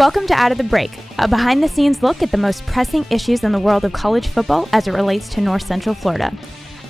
Welcome to Out of the Break, a behind-the-scenes look at the most pressing issues in the world of college football as it relates to North Central Florida.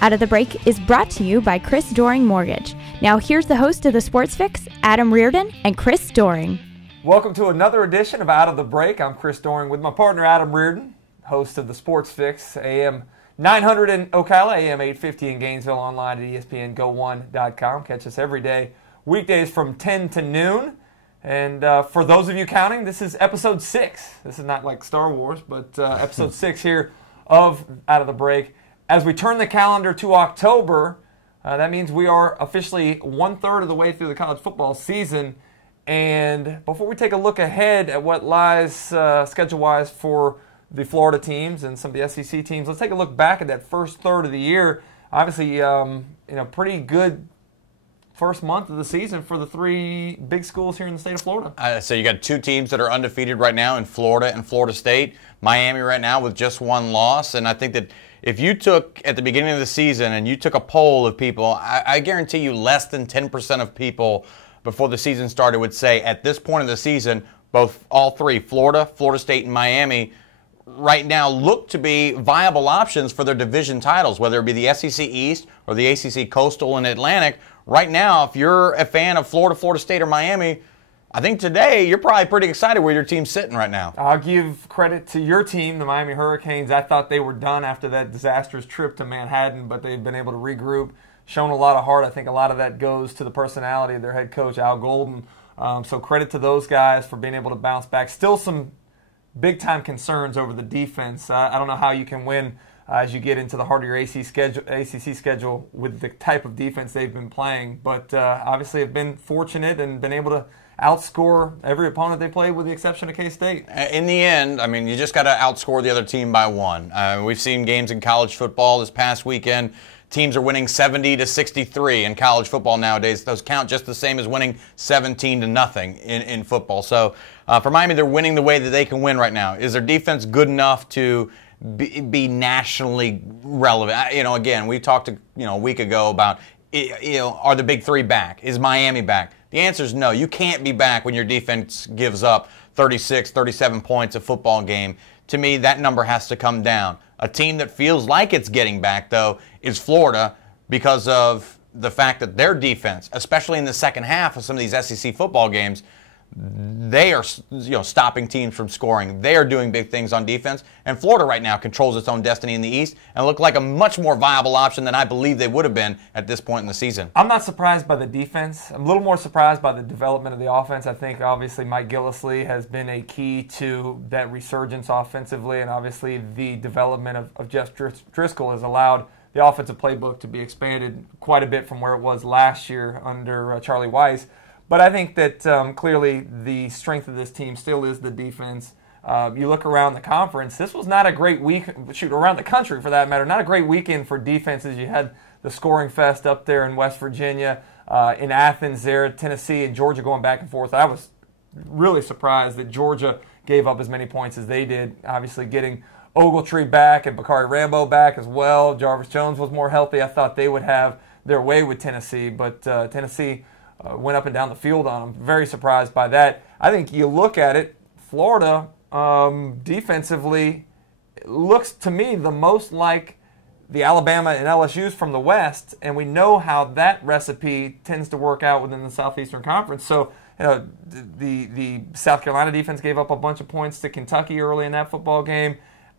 Out of the Break is brought to you by Chris Doering Mortgage. Now here's the host of the Sports Fix, Adam Reardon and Chris Doering. Welcome to another edition of Out of the Break. I'm Chris Doering with my partner Adam Reardon, host of the Sports Fix, AM 900 in Ocala, AM 850 in Gainesville, online at ESPNGo1.com. Catch us every day, weekdays from 10 to noon. And for those of you counting, this is episode 6. This is not like Star Wars, but episode 6 here of Out of the Break. As we turn the calendar to October, that means we are officially 1/3 of the way through the college football season. And before we take a look ahead at what lies schedule-wise for the Florida teams and some of the SEC teams, let's take a look back at that first third of the year. Obviously, pretty good first month of the season for the three big schools here in the state of Florida. So you got two teams that are undefeated right now in Florida and Florida State. Miami right now with just one loss. And I think that if you took, at the beginning of the season, and you took a poll of people, I guarantee you less than 10% of people before the season started would say at this point of the season, all three, Florida, Florida State, and Miami, right now look to be viable options for their division titles, whether it be the SEC East or the ACC Coastal and Atlantic. Right now, if you're a fan of Florida, Florida State, or Miami, I think today you're probably pretty excited where your team's sitting right now. I'll give credit to your team, the Miami Hurricanes. I thought they were done after that disastrous trip to Manhattan, but they've been able to regroup, shown a lot of heart. I think a lot of that goes to the personality of their head coach, Al Golden. So credit to those guys for being able to bounce back. Still some big-time concerns over the defense. I don't know how you can win as you get into the heart of your ACC schedule with the type of defense they've been playing. But obviously have been fortunate and been able to outscore every opponent they played with the exception of K-State. In the end, I mean, you just got to outscore the other team by one. We've seen games in college football this past weekend. Teams are winning 70-63 in college football nowadays. Those count just the same as winning 17-0 in football. So for Miami, they're winning the way that they can win right now. Is their defense good enough to be nationally relevant? Again, we talked a week ago about are the big three back? Is Miami back? The answer is no. You can't be back when your defense gives up 36, 37 points a football game. To me, that number has to come down. A team that feels like it's getting back, though, is Florida because of the fact that their defense, especially in the second half of some of these SEC football games, they are stopping teams from scoring. They are doing big things on defense. And Florida right now controls its own destiny in the East and look like a much more viable option than I believe they would have been at this point in the season. I'm not surprised by the defense. I'm a little more surprised by the development of the offense. I think obviously Mike Gillislee has been a key to that resurgence offensively, and obviously the development of Jeff Driscoll has allowed the offensive playbook to be expanded quite a bit from where it was last year under Charlie Weiss. But I think that clearly the strength of this team still is the defense. You look around the conference, this was not a great week, around the country for that matter, not a great weekend for defenses. You had the scoring fest up there in West Virginia, in Athens there, Tennessee and Georgia going back and forth. I was really surprised that Georgia gave up as many points as they did, obviously getting Ogletree back and Bakari Rambo back as well. Jarvis Jones was more healthy. I thought they would have their way with Tennessee, but Tennessee went up and down the field on them. Very surprised by that. I think you look at it, Florida defensively looks to me the most like the Alabama and LSU's from the West, and we know how that recipe tends to work out within the Southeastern Conference. So the South Carolina defense gave up a bunch of points to Kentucky early in that football game.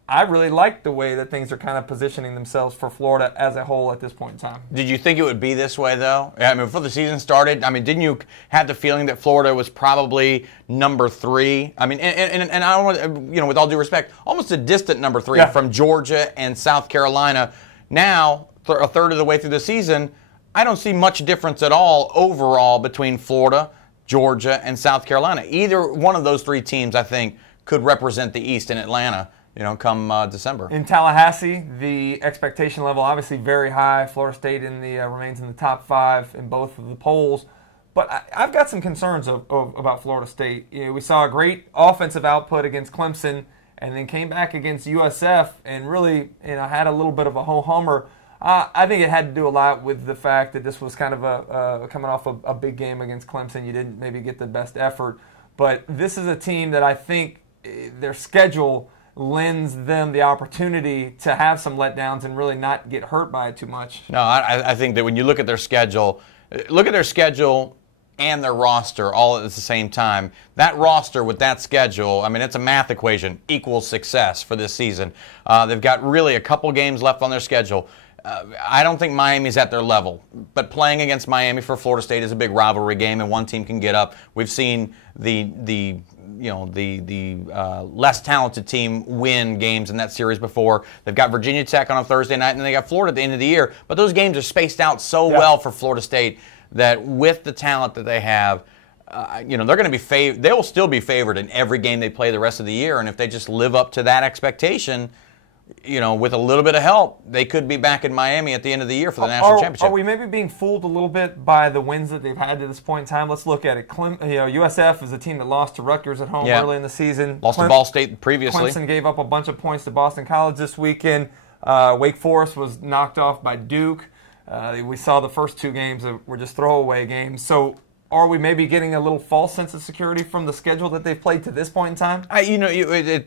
I really like the way that things are kind of positioning themselves for Florida as a whole at this point in time. Did you think it would be this way, though? I mean, before the season started, didn't you have the feeling that Florida was probably number 3? I mean, and I don't want, with all due respect, almost a distant number 3 from Georgia and South Carolina. Now, a third of the way through the season, I don't see much difference at all overall between Florida, Georgia, and South Carolina. Either one of those three teams, I think, could represent the East in Atlanta, come December. In Tallahassee, the expectation level obviously very high. Florida State remains in the top 5 in both of the polls. But I've got some concerns about Florida State. We saw a great offensive output against Clemson and then came back against USF and really had a little bit of a ho-hummer. I think it had to do a lot with the fact that this was kind of coming off a big game against Clemson. You didn't maybe get the best effort. But this is a team that I think their schedule lends them the opportunity to have some letdowns and really not get hurt by it too much. No, I think that when you look at their schedule and their roster all at the same time, that roster with that schedule, I mean, it's a math equation, equals success for this season. They've got really a couple games left on their schedule. I don't think Miami's at their level, but playing against Miami for Florida State is a big rivalry game, and one team can get up. We've seen the less talented team win games in that series before. They've got Virginia Tech on a Thursday night, and then they got Florida at the end of the year. But those games are spaced out so well for Florida State that with the talent that they have, they're going to be they will still be favored in every game they play the rest of the year. And if they just live up to that expectation, with a little bit of help, they could be back in Miami at the end of the year for the national championship. Are we maybe being fooled a little bit by the wins that they've had to this point in time? Let's look at it. USF is a team that lost to Rutgers at home early in the season. Lost to Ball State previously. Clemson gave up a bunch of points to Boston College this weekend. Wake Forest was knocked off by Duke. We saw the first two games that were just throwaway games. So are we maybe getting a little false sense of security from the schedule that they've played to this point in time?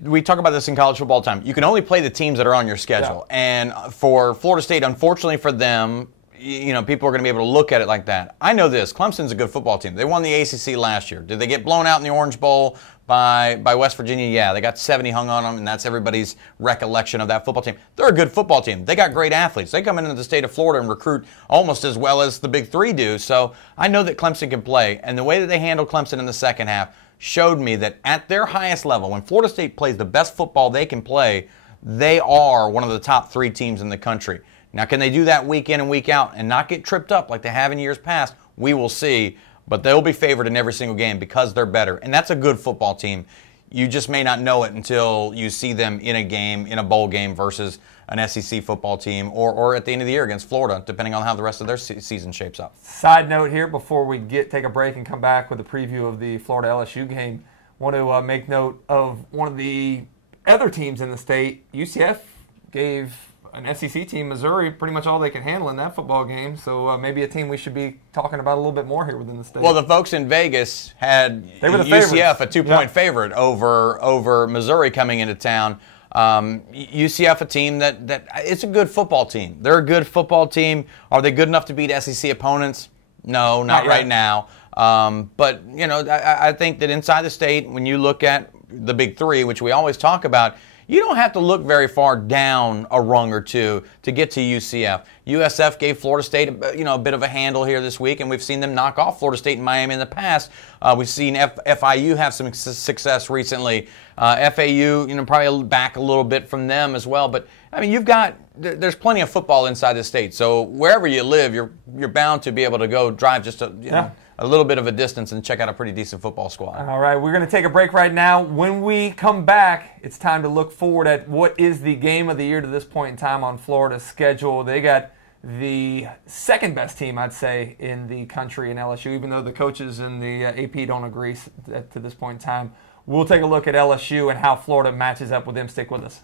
We talk about this in college football time. You can only play the teams that are on your schedule. Yeah. And for Florida State, unfortunately for them, people are going to be able to look at it like that. I know this. Clemson's a good football team. They won the ACC last year. Did they get blown out in the Orange Bowl by West Virginia? Yeah, they got 70 hung on them, and that's everybody's recollection of that football team. They're a good football team. They got great athletes. They come into the state of Florida and recruit almost as well as the Big Three do. So I know that Clemson can play, and the way that they handled Clemson in the second half showed me that at their highest level, when Florida State plays the best football they can play, they are one of the top 3 teams in the country. Now, can they do that week in and week out and not get tripped up like they have in years past? We will see. But they'll be favored in every single game because they're better. And that's a good football team. You just may not know it until you see them in a game, in a bowl game versus an SEC football team or at the end of the year against Florida, depending on how the rest of their season shapes up. Side note here before we take a break and come back with a preview of the Florida LSU game, want to make note of one of the other teams in the state. UCF gave an SEC team, Missouri, pretty much all they can handle in that football game. So maybe a team we should be talking about a little bit more here within the state. Well, the folks in Vegas had UCF a 2-point favorite over Missouri coming into town. UCF, a team that it's a good football team. They're a good football team. Are they good enough to beat SEC opponents? No, not right now. But I think that inside the state, when you look at the Big Three, which we always talk about, you don't have to look very far down a rung or two to get to UCF. USF gave Florida State a bit of a handle here this week, and we've seen them knock off Florida State and Miami in the past. We've seen FIU have some success recently. FAU, probably back a little bit from them as well. But I mean, there's plenty of football inside the state. So wherever you live, you're bound to be able to go drive just a little bit of a distance and check out a pretty decent football squad. All right, we're going to take a break right now. When we come back, it's time to look forward at what is the game of the year to this point in time on Florida's schedule. They got the second best team, I'd say, in the country in LSU, even though the coaches and the AP don't agree to this point in time. We'll take a look at LSU and how Florida matches up with them. Stick with us.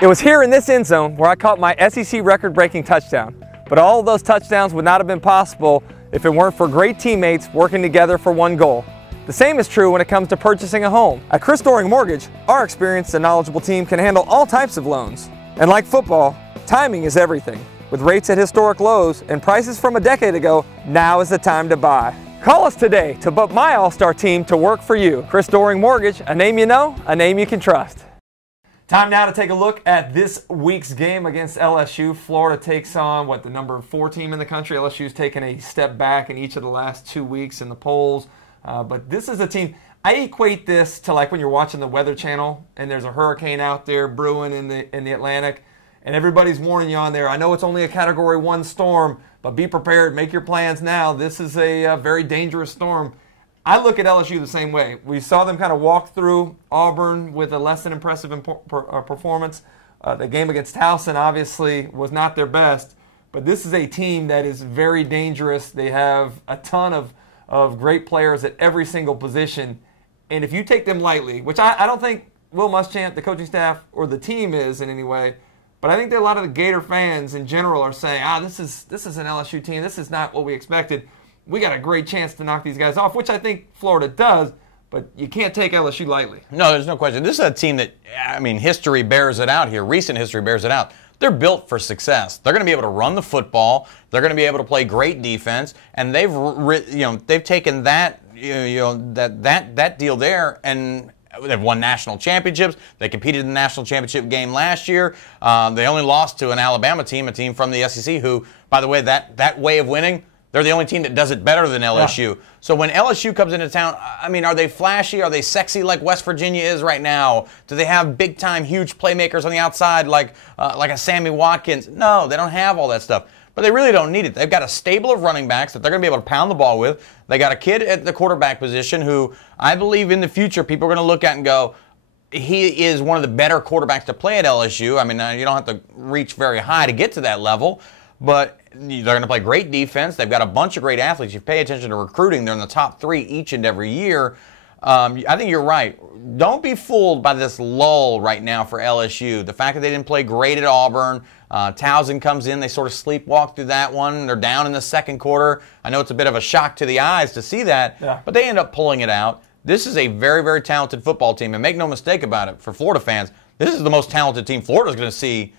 It was here in this end zone where I caught my SEC record-breaking touchdown. But all of those touchdowns would not have been possible if it weren't for great teammates working together for one goal. The same is true when it comes to purchasing a home. At Chris Doering Mortgage, our experienced and knowledgeable team can handle all types of loans. And like football, timing is everything. With rates at historic lows and prices from a decade ago, now is the time to buy. Call us today to put my all-star team to work for you. Chris Doering Mortgage, a name you know, a name you can trust. Time now to take a look at this week's game against LSU. Florida takes on, the number 4 team in the country. LSU's taken a step back in each of the last 2 weeks in the polls. But this is a team, I equate this to like when you're watching the Weather Channel and there's a hurricane out there brewing in the Atlantic, and everybody's warning you on there. I know it's only a Category 1 storm, but be prepared. Make your plans now. This is a very dangerous storm. I look at LSU the same way. We saw them kind of walk through Auburn with a less than impressive performance. The game against Towson obviously was not their best, but this is a team that is very dangerous. They have a ton of great players at every single position, and if you take them lightly, which I don't think Will Muschamp, the coaching staff, or the team is in any way, But I think that a lot of the Gator fans in general are saying, this is an LSU team. This is not what we expected. We got a great chance to knock these guys off, which I think Florida does. But you can't take LSU lightly. No, there's no question. This is a team that, history bears it out here. Recent history bears it out. They're built for success. They're going to be able to run the football. They're going to be able to play great defense, and they've taken that that deal there, and they've won national championships. They competed in the national championship game last year. They only lost to an Alabama team, a team from the SEC, who, by the way, that way of winning, they're the only team that does it better than LSU. Yeah. So when LSU comes into town, are they flashy? Are they sexy like West Virginia is right now? Do they have big-time, huge playmakers on the outside like a Sammy Watkins? No, they don't have all that stuff. But they really don't need it. They've got a stable of running backs that they're going to be able to pound the ball with. They got a kid at the quarterback position who I believe in the future people are going to look at and go, he is one of the better quarterbacks to play at LSU. You don't have to reach very high to get to that level. But they're going to play great defense. They've got a bunch of great athletes. You pay attention to recruiting. They're in the top 3 each and every year. I think you're right. Don't be fooled by this lull right now for LSU. The fact that they didn't play great at Auburn. Townsend comes in. They sort of sleepwalk through that one. They're down in the second quarter. I know it's a bit of a shock to the eyes to see that, but they end up pulling it out. This is a very, very talented football team. And make no mistake about it, for Florida fans, this is the most talented team Florida's going to see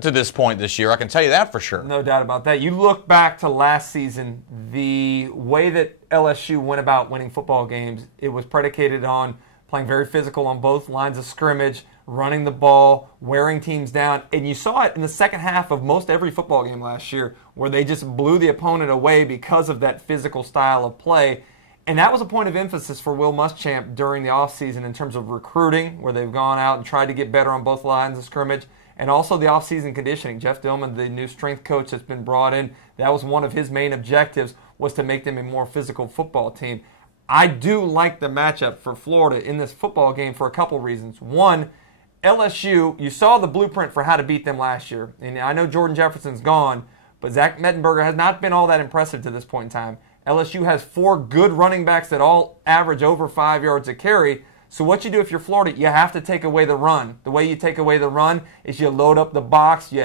to this point this year. I can tell you that for sure. No doubt about that. You look back to last season, the way that LSU went about winning football games, it was predicated on playing very physical on both lines of scrimmage, running the ball, wearing teams down. And you saw it in the second half of most every football game last year where they just blew the opponent away because of that physical style of play. And that was a point of emphasis for Will Muschamp during the offseason in terms of recruiting, where they've gone out and tried to get better on both lines of scrimmage. And also the offseason conditioning. Jeff Dillman, the new strength coach that's been brought in, that was one of his main objectives, was to make them a more physical football team. I do like the matchup for Florida in this football game for a couple reasons. One, LSU, you saw the blueprint for how to beat them last year. And I know Jordan Jefferson's gone, but Zach Mettenberger has not been all that impressive to this point in time. LSU has 4 good running backs that all average over 5 yards a carry. So what you do if you're Florida, you have to take away the run. The way you take away the run is you load up the box, you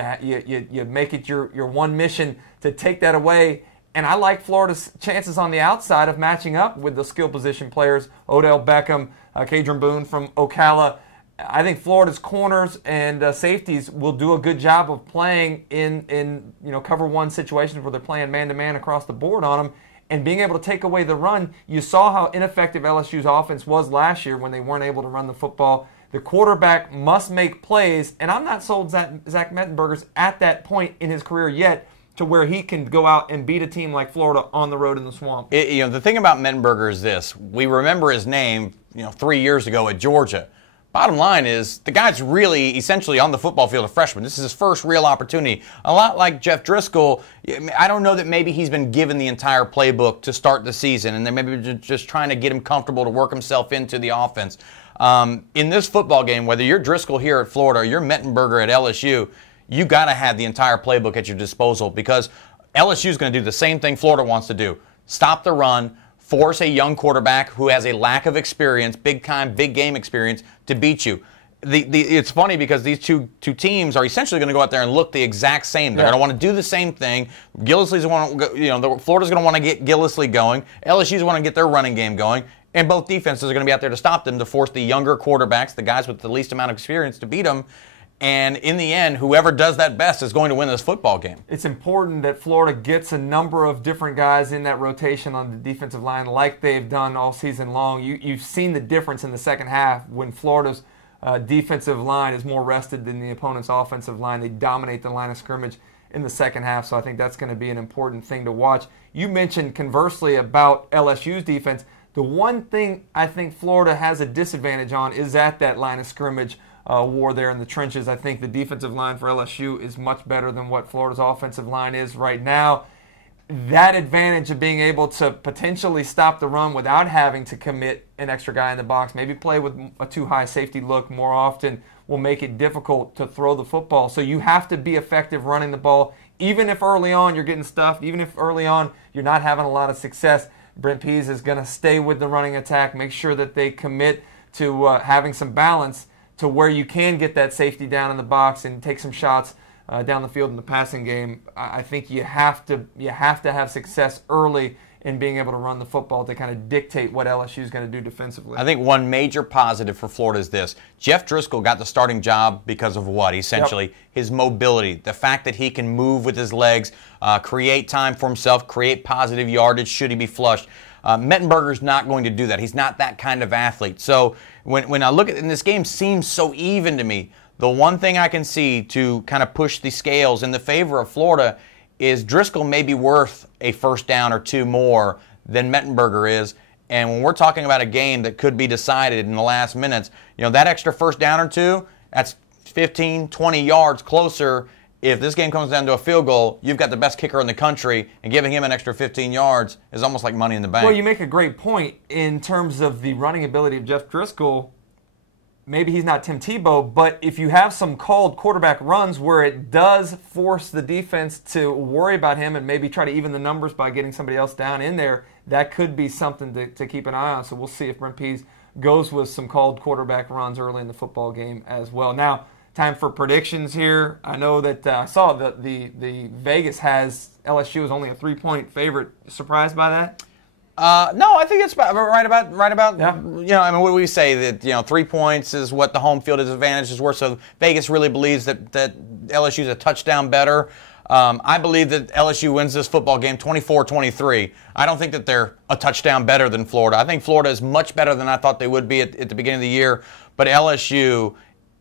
make it your one mission to take that away. And I like Florida's chances on the outside of matching up with the skill position players, Odell Beckham, Kadron Boone from Ocala. I think Florida's corners and safeties will do a good job of playing in cover one situations where they're playing man-to-man across the board on them. And being able to take away the run, you saw how ineffective LSU's offense was last year when they weren't able to run the football. The quarterback must make plays, and I'm not sold Zach Mettenberger's at that point in his career yet to where he can go out and beat a team like Florida on the road in the swamp. The thing about Mettenberger is this. We remember his name 3 years ago at Georgia. Bottom line is, the guy's really essentially on the football field a freshman. This is his first real opportunity. A lot like Jeff Driscoll, I don't know that maybe he's been given the entire playbook to start the season, and they're maybe just trying to get him comfortable to work himself into the offense. In this football game, whether you're Driscoll here at Florida or you're Mettenberger at LSU, you got to have the entire playbook at your disposal because LSU is going to do the same thing Florida wants to do. Stop the run, force a young quarterback who has a lack of experience, big game experience, to beat you. It's funny because these two teams are essentially going to go out there and look the exact same. They're going to want to do the same thing. Gillislee's Florida's going to want to get Gillislee going. LSU's want to get their running game going. And both defenses are going to be out there to stop them, to force the younger quarterbacks, the guys with the least amount of experience, to beat them. And in the end, whoever does that best is going to win this football game. It's important that Florida gets a number of different guys in that rotation on the defensive line like they've done all season long. You've seen the difference in the second half when Florida's defensive line is more rested than the opponent's offensive line. They dominate the line of scrimmage in the second half, so I think that's going to be an important thing to watch. You mentioned conversely about LSU's defense. The one thing I think Florida has a disadvantage on is at that line of scrimmage war there in the trenches. I think the defensive line for LSU is much better than what Florida's offensive line is right now. That advantage of being able to potentially stop the run without having to commit an extra guy in the box, maybe play with a too high safety look more often, will make it difficult to throw the football. So you have to be effective running the ball, even if early on you're getting stuffed, even if early on you're not having a lot of success. Brent Pease is going to stay with the running attack, make sure that they commit to having some balance to where you can get that safety down in the box and take some shots down the field in the passing game. I think you have to have success early in being able to run the football to kind of dictate what LSU is going to do defensively. I think one major positive for Florida is this. Jeff Driscoll got the starting job because of what? Essentially, his mobility, the fact that he can move with his legs, create time for himself, create positive yardage should he be flushed. Mettenberger's not going to do that. He's not that kind of athlete. So when I look at it, and this game seems so even to me, the one thing I can see to kind of push the scales in the favor of Florida is Driscoll may be worth a first down or two more than Mettenberger is. And when we're talking about a game that could be decided in the last minutes, that extra first down or two, that's 15, 20 yards closer. If this game comes down to a field goal, you've got the best kicker in the country, and giving him an extra 15 yards is almost like money in the bank. Well, you make a great point in terms of the running ability of Jeff Driscoll. Maybe he's not Tim Tebow, but if you have some called quarterback runs where it does force the defense to worry about him and maybe try to even the numbers by getting somebody else down in there, that could be something to keep an eye on. So we'll see if Brent Pease goes with some called quarterback runs early in the football game as well. Now, time for predictions here. I know that I saw that the Vegas has LSU as only a 3-point favorite. Surprised by that? No, I think it's right about. Yeah. I mean, what do we say that 3 points is what the home field advantage is worth. So Vegas really believes that LSU is a touchdown better. I believe that LSU wins this football game 24-23. I don't think that they're a touchdown better than Florida. I think Florida is much better than I thought they would be at the beginning of the year. But LSU,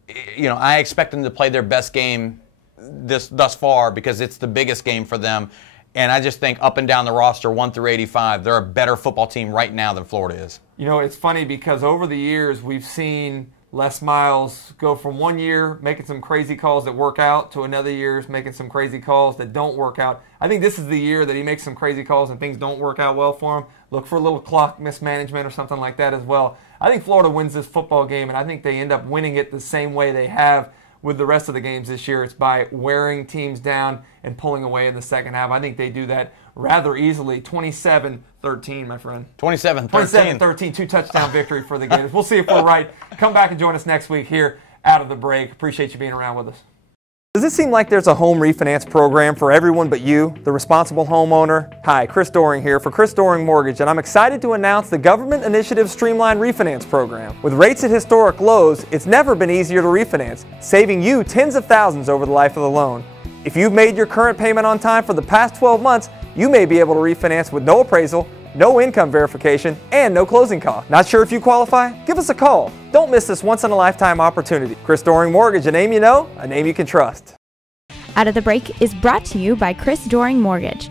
I expect them to play their best game thus far because it's the biggest game for them. And I just think up and down the roster, 1 through 85, they're a better football team right now than Florida is. It's funny because over the years we've seen Les Miles go from one year making some crazy calls that work out to another year making some crazy calls that don't work out. I think this is the year that he makes some crazy calls and things don't work out well for him. Look for a little clock mismanagement or something like that as well. I think Florida wins this football game, and I think they end up winning it the same way they have with the rest of the games this year. It's by wearing teams down and pulling away in the second half. I think they do that rather easily. 27-13, my friend. 27-13. 27-13, 2-touchdown victory for the Gators. We'll see if we're right. Come back and join us next week here out of the break. Appreciate you being around with us. Does it seem like there's a home refinance program for everyone but you, the responsible homeowner? Hi, Chris Doering here for Chris Doering Mortgage, and I'm excited to announce the Government Initiative Streamlined Refinance Program. With rates at historic lows, it's never been easier to refinance, saving you tens of thousands over the life of the loan. If you've made your current payment on time for the past 12 months, you may be able to refinance with no appraisal, no income verification, and no closing costs. Not sure if you qualify? Give us a call. Don't miss this once-in-a-lifetime opportunity. Chris Doering Mortgage, a name you know, a name you can trust. Out of the Break is brought to you by Chris Doering Mortgage.